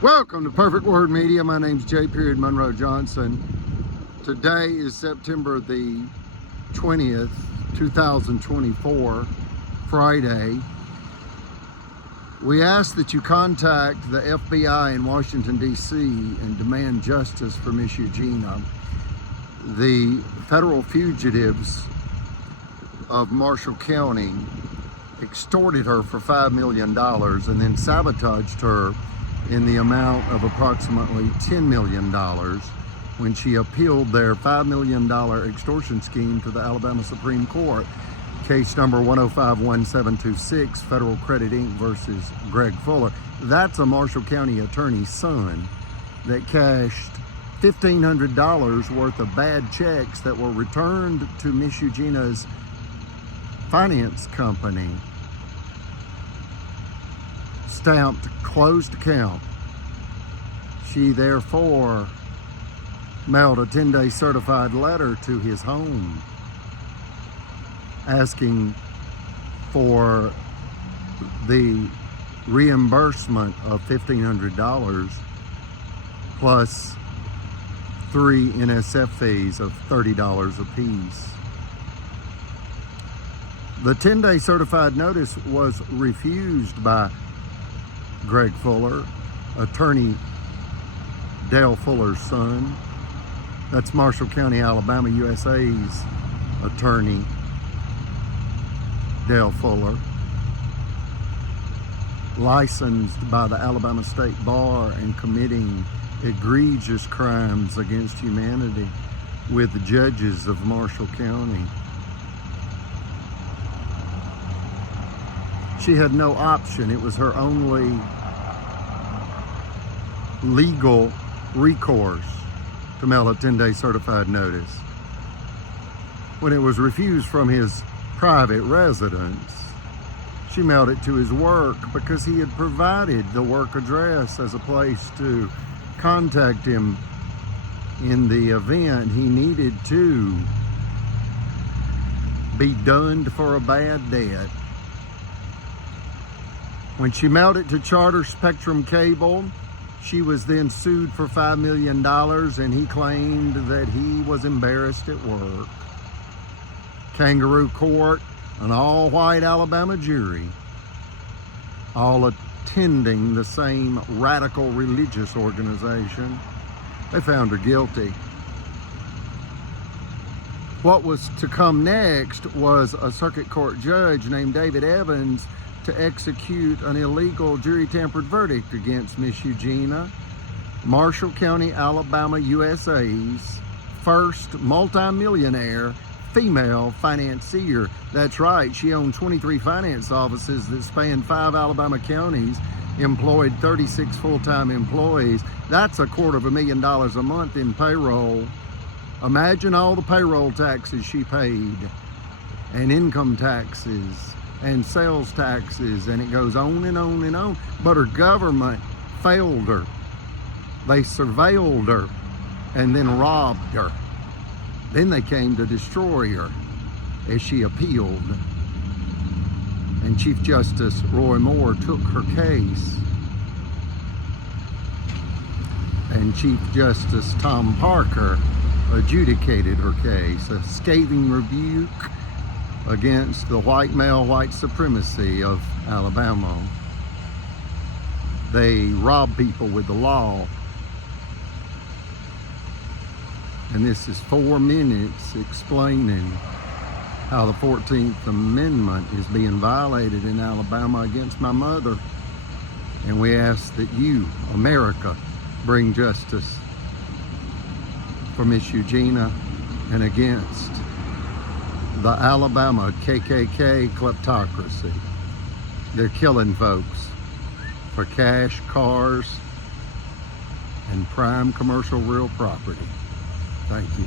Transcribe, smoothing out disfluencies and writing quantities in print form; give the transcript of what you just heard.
Welcome to Perfect Word Media. My name's J. Monroe Johnson. Today is September the 20th, 2024, Friday. We ask that you contact the FBI in Washington, D.C. and demand justice for Miss Eugenia. The federal fugitives of Marshall County extorted her for $5 million and then sabotaged her in the amount of approximately $10 million when she appealed their $5 million extortion scheme to the Alabama Supreme Court. Case number 1051726, Federal Credit Inc. versus Greg Fuller. That's a Marshall County attorney's son that cashed $1,500 worth of bad checks that were returned to Miss Eugenia's finance company, stamped closed account. She therefore mailed a 10-day certified letter to his home asking for the reimbursement of $1,500 plus 3 NSF fees of $30 apiece. The 10-day certified notice was refused by Greg Fuller, attorney Dale Fuller's son. That's Marshall County, Alabama, USA's attorney, Dale Fuller, licensed by the Alabama State Bar and committing egregious crimes against humanity with the judges of Marshall County. She had no option. It was her only legal recourse to mail a 10-day certified notice. When it was refused from his private residence, she mailed it to his work because he had provided the work address as a place to contact him in the event he needed to be dunned for a bad debt. When she mailed it to Charter Spectrum Cable, she was then sued for $5 million, and he claimed that he was embarrassed at work. Kangaroo Court, an all-white Alabama jury, all attending the same radical religious organization, they found her guilty. What was to come next was a circuit court judge named David Evans to execute an illegal jury-tampered verdict against Miss Eugenia, Marshall County, Alabama, USA's first multimillionaire female financier. That's right, she owned 23 finance offices that spanned 5 Alabama counties, employed 36 full-time employees. That's $250,000 a month in payroll. Imagine all the payroll taxes she paid, and income taxes, and sales taxes, and it goes on and on and on. But her government failed her. They surveilled her and then robbed her. Then they came to destroy her as she appealed. And Chief Justice Roy Moore took her case. And Chief Justice Tom Parker adjudicated her case, a scathing rebuke against the white male, white supremacy of Alabama. They rob people with the law. And this is 4 minutes explaining how the 14th Amendment is being violated in Alabama against my mother. And we ask that you, America, bring justice for Miss Eugenia and against the Alabama KKK kleptocracy. They're killing folks for cash, cars, and prime commercial real property. Thank you.